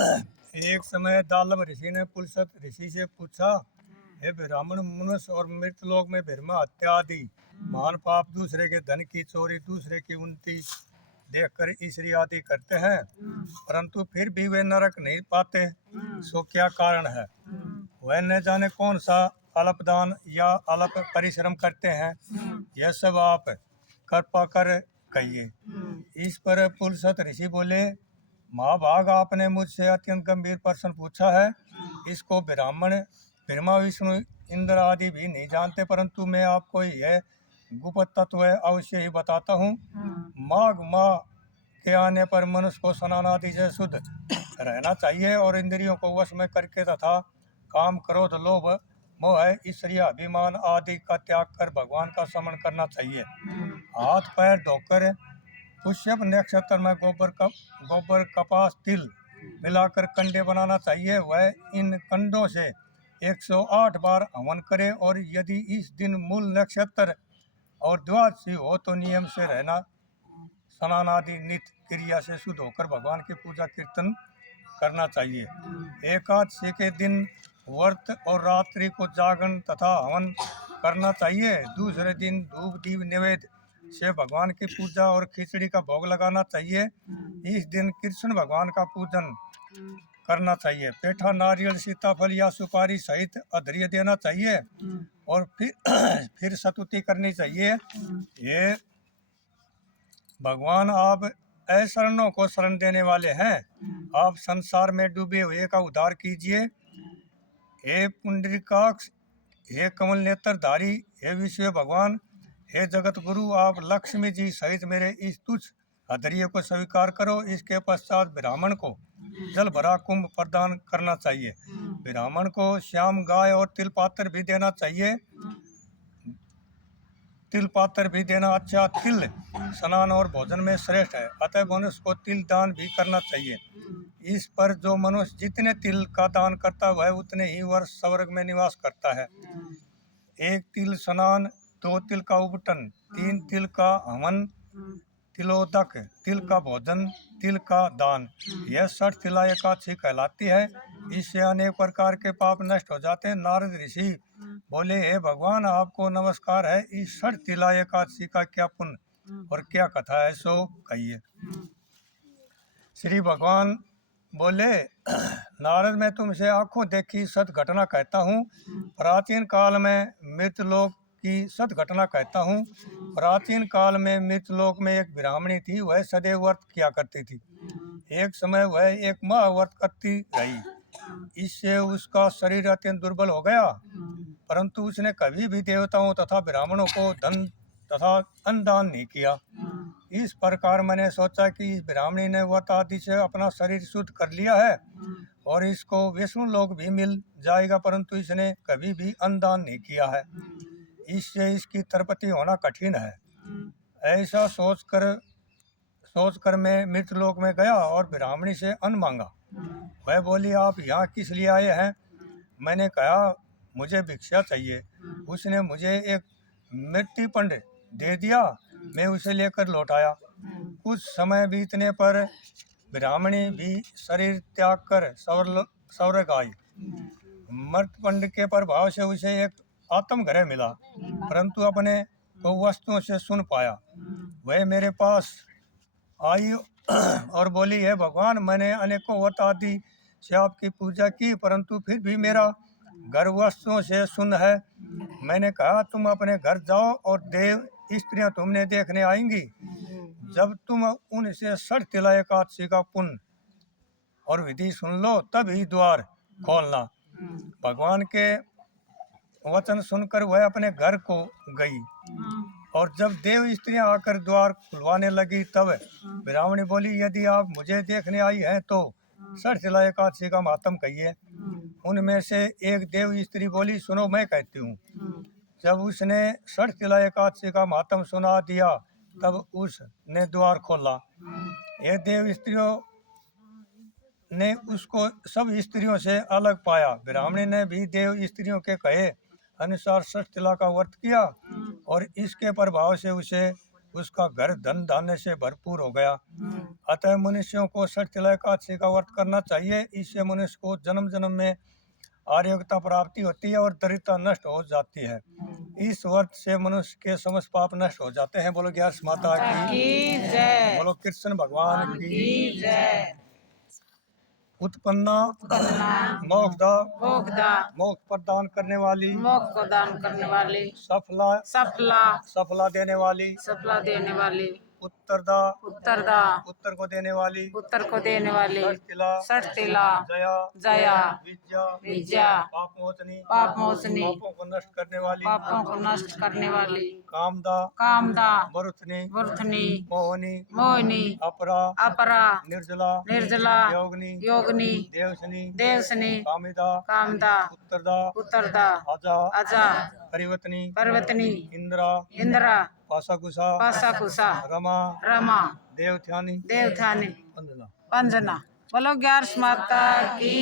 एक समय दालव ऋषि ने पुलस्त ऋषि से पूछा, हे ब्राह्मण, मनुष्य और मृतलोक में ब्रह्मा हत्या आदि महान पाप, दूसरे के धन की चोरी, दूसरे की उन्नति देखकर ईश्वरी आदि करते हैं, परंतु फिर भी वे नरक नहीं पाते, सो क्या कारण है? वह न जाने कौन सा अल्प दान या अल्प परिश्रम करते हैं, यह सब आप कृपा कर कहिए। इस पर पुलस्त ऋषि बोले, महाभाग, आपने मुझसे अत्यंत गंभीर प्रश्न पूछा है। इसको ब्रह्मा विष्णु इंद्र आदि भी नहीं जानते, परंतु मैं आपको यह गुप्त तत्व अवश्य ही बताता हूँ। माघ माह के आने पर मनुष्य को स्नान आदि से शुद्ध रहना चाहिए और इंद्रियों को वश में करके तथा काम, क्रोध, लोभ, मोह, ईर्ष्या, अभिमान आदि का त्याग कर भगवान का स्मरण करना चाहिए। हाथ पैर धोकर पुष्यप नक्षत्र में गोबर कपास तिल मिलाकर कंडे बनाना चाहिए। वह इन कंडों से 108 बार हवन करे और यदि इस दिन मूल नक्षत्र और द्वादशी हो तो नियम से रहना, स्नान आदि नित्य क्रिया से शुद्ध होकर भगवान की पूजा कीर्तन करना चाहिए। एकादशी के दिन व्रत और रात्रि को जागरण तथा हवन करना चाहिए। दूसरे दिन धूप दीप निवेद से भगवान की पूजा और खिचड़ी का भोग लगाना चाहिए। इस दिन कृष्ण भगवान का पूजन करना चाहिए। पेठा, नारियल, सीताफल या सुपारी सहित अधर्य देना चाहिए और फिर स्तुति करनी चाहिए। ये भगवान, आप अशरणों को शरण देने वाले हैं, आप संसार में डूबे हुए का उद्धार कीजिए। हे पुंडरीकाक्ष, हे कमल नेत्रधारी, हे विश्व भगवान, हे जगत गुरु, आप लक्ष्मी जी सहित मेरे इस तुच्छ अधर्य को स्वीकार करो। इसके पश्चात ब्राह्मण को जल भरा कुंभ प्रदान करना चाहिए। ब्राह्मण को श्याम गाय और तिल पात्र भी देना चाहिए। तिल पात्र भी देना अच्छा। तिल स्नान और भोजन में श्रेष्ठ है, अतः मनुष्य को तिल दान भी करना चाहिए। इस पर जो मनुष्य जितने तिल का दान करता वह उतने ही वर्ष स्वर्ग में निवास करता है। 1 तिल स्नान, 2 तिल का उपटन, 3 तिल का हवन, तिलोदक, तिल का भोजन, तिल का दान, यह 60 तिला एकादशी कहलाती है। इससे अनेक प्रकार के पाप नष्ट हो जाते हैं। नारद ऋषि बोले, हे भगवान, आपको नमस्कार है। इस 60 तिला एकादशी का क्या पुण्य और क्या कथा है, सो कहिए। श्री भगवान बोले, नारद, मैं तुमसे आंखों देखी सत घटना कहता हूँ। प्राचीन काल में मृतलोक की सत घटना कहता हूँ। प्राचीन काल में मृतलोक में एक ब्राह्मणी थी, वह सदैव व्रत किया करती थी। एक समय वह एक माह व्रत करती रही। इससे उसका शरीर अत्यंत दुर्बल हो गया, परंतु उसने कभी भी देवताओं तथा ब्राह्मणों को धन तथा अन्न दान नहीं किया। इस प्रकार मैंने सोचा कि इस ब्राह्मणी ने व्रत आदि से अपना शरीर शुद्ध कर लिया है और इसको विष्णु लोक भी मिल जाएगा, परंतु इसने कभी भी अन्न दान नहीं किया है। इससे इसकी तरपति होना कठिन है। ऐसा सोचकर मैं मृतलोक में गया और ब्राह्मणी से अन्न मांगा। वह बोली, आप यहाँ किस लिए आए हैं? मैंने कहा, मुझे भिक्षा चाहिए। उसने मुझे एक मिट्टी पिंड दे दिया। मैं उसे लेकर लौट आया। कुछ समय बीतने पर ब्राह्मणी भी शरीर त्याग कर स्वर्ग आई। मृतपिंड के प्रभाव से उसे एक आत्मग्रह मिला, परंतु अपने को वस्तुओं से सुन पाया। वह मेरे पास आई और बोली, है भगवान, मैंने अनेकों व्रत आदि से आपकी पूजा की, परंतु फिर भी मेरा घर वस्तुओं से सुन है। मैंने कहा, तुम अपने घर जाओ और देव स्त्रियां तुमने देखने आएंगी। जब तुम उनसे 60 तिला एकादशी का पुण्य और विधि सुन लो तब ही द्वार खोलना। भगवान के वचन सुनकर वह अपने घर को गई और जब देव स्त्रियां आकर द्वार खुलवाने लगी तब ब्राह्मणी बोली, यदि आप मुझे देखने आई हैं तो 60 तिला एकादशी का महात्म कहिए। उनमें से एक देव स्त्री बोली, सुनो, मैं कहती हूँ। जब उसने 60 तिला एकादशी का महात्म सुना दिया तब उसने द्वार खोला। ये देव स्त्रियों ने उसको सब स्त्रियों से अलग पाया। ब्राह्मणी ने भी देव स्त्रियों के कहे अनुसार 60 तिला का व्रत किया और इसके प्रभाव से उसे उसका घर धन धान्य से भरपूर हो गया। अतः मनुष्यों को सत्यलय एकादशी का व्रत करना चाहिए। इससे मनुष्य को जन्म जन्म में आरोग्यता प्राप्ति होती है और दरिद्रता नष्ट हो जाती है। इस व्रत से मनुष्य के समस्त पाप नष्ट हो जाते हैं। बोलो ग्यारस माता की जय। बोलो कृष्ण भगवान की जय। उत्पन्ना मोक्षदा मोक्षदा मोक्ष प्रदान करने वाली मोक्ष को दान करने वाली सफला सफला देने वाली सफला देने वाली उत्तरदा उत्तरदा उत्तर को देने वाली उत्तर को देने वाली सठतिला जया जया विद्या विद्या पाप मोचनी पापों को नष्ट करने वाली पापों को नष्ट करने वाली कामदा वरुथनी मोहनी मोहिनी अपरा निर्जला योगिनी देवसनी कामदा उत्तरदा अजा पर्वतनी इंद्रा पासाकुसा रमा देवथानी वंदना। बोलो ग्यारस माता की।